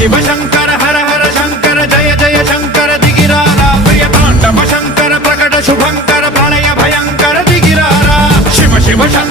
शिव शंकर हर हर शंकर जय जय शंकर दिगिरारा प्रिय तांडव शंकर प्रकट शुभंकर प्रलय भयंकर दिगिरारा शिव शिव शंकर